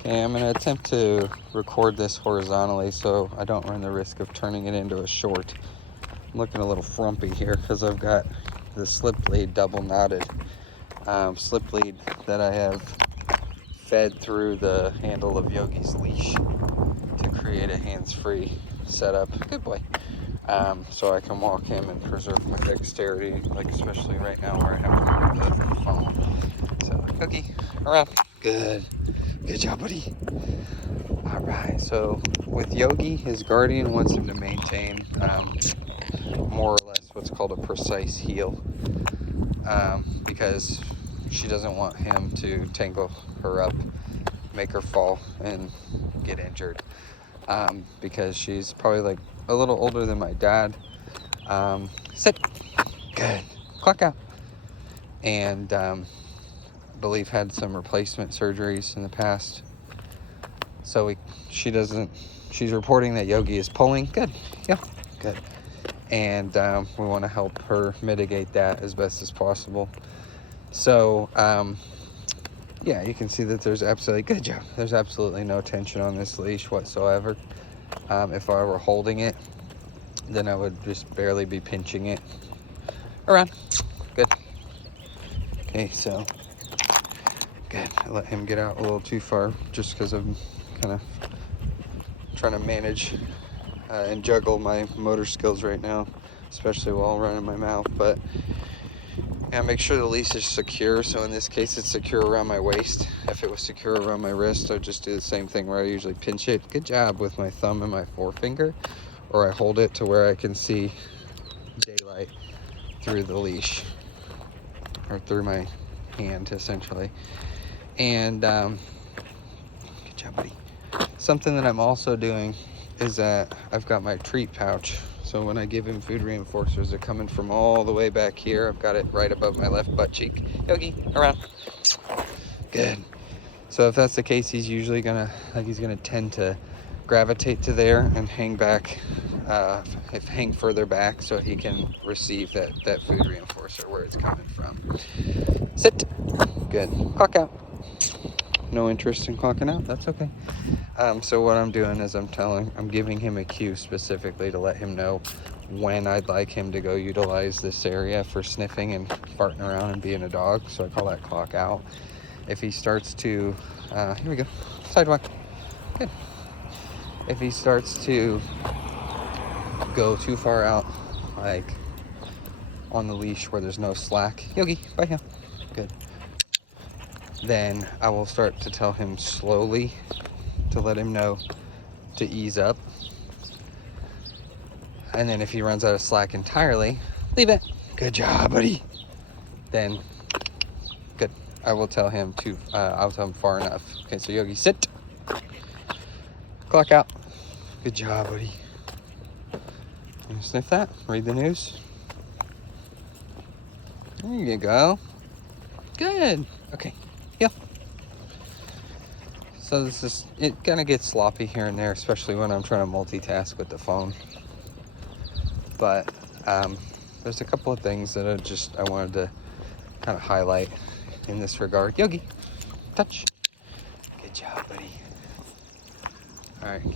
Okay, I'm going to attempt to record this horizontally so I don't run the risk of turning it into a short. I'm looking a little frumpy here because I've got the slip lead double knotted slip lead that I have fed through the handle of Yogi's leash to create a hands-free setup. Good boy. So I can walk him and preserve my dexterity, like especially right now where I have to hold the phone. So, Yogi, around. Good. Good job, buddy. All right, so with Yogi, his guardian wants him to maintain more or less what's called a precise heel because she doesn't want him to tangle her up, make her fall, and get injured because she's probably like a little older than my dad. Sit. Good. Clock out. And I believe had some replacement surgeries in the past. So she's reporting that Yogi is pulling. Good. Yeah. Good. And we want to help her mitigate that as best as possible. So, yeah, you can see that there's absolutely, good job. There's absolutely no tension on this leash whatsoever. If I were holding it, then I would just barely be pinching it around. Good. Okay, so good. I let him get out a little too far just because I'm kind of trying to manage and juggle my motor skills right now, especially while running my mouth. But yeah, make sure the leash is secure. So in this case, it's secure around my waist. If it was secure around my wrist, I'd just do the same thing where I usually pinch it. Good job with my thumb and my forefinger, or I hold it to where I can see daylight through the leash or through my hand essentially. And good job, buddy. Something that I'm also doing is that I've got my treat pouch. So when I give him food reinforcers, they're coming from all the way back here. I've got it right above my left butt cheek. Yogi, around. Good. So if that's the case, he's usually gonna tend to gravitate to there and hang back, hang further back so he can receive that food reinforcer where it's coming from. Sit. Good. Clock out. No interest in clocking out. That's okay. So what I'm doing is I'm giving him a cue specifically to let him know when I'd like him to go utilize this area for sniffing and farting around and being a dog. So I call that clock out. If he starts to, here we go, sidewalk. Good. If he starts to go too far out, like on the leash where there's no slack, Yogi, bye now. Good. Then I will start to tell him slowly to let him know to ease up. And then if he runs out of slack entirely, leave it. Good job, buddy. Then, good. I will tell him I'll tell him far enough. Okay, so Yogi, sit. Clock out. Good job, buddy. You sniff that? Read the news. There you go. Good. Okay. Yep. So it kind of gets sloppy here and there, especially when I'm trying to multitask with the phone. But there's a couple of things that I wanted to kind of highlight in this regard. Yogi, touch. Good job, buddy. All right.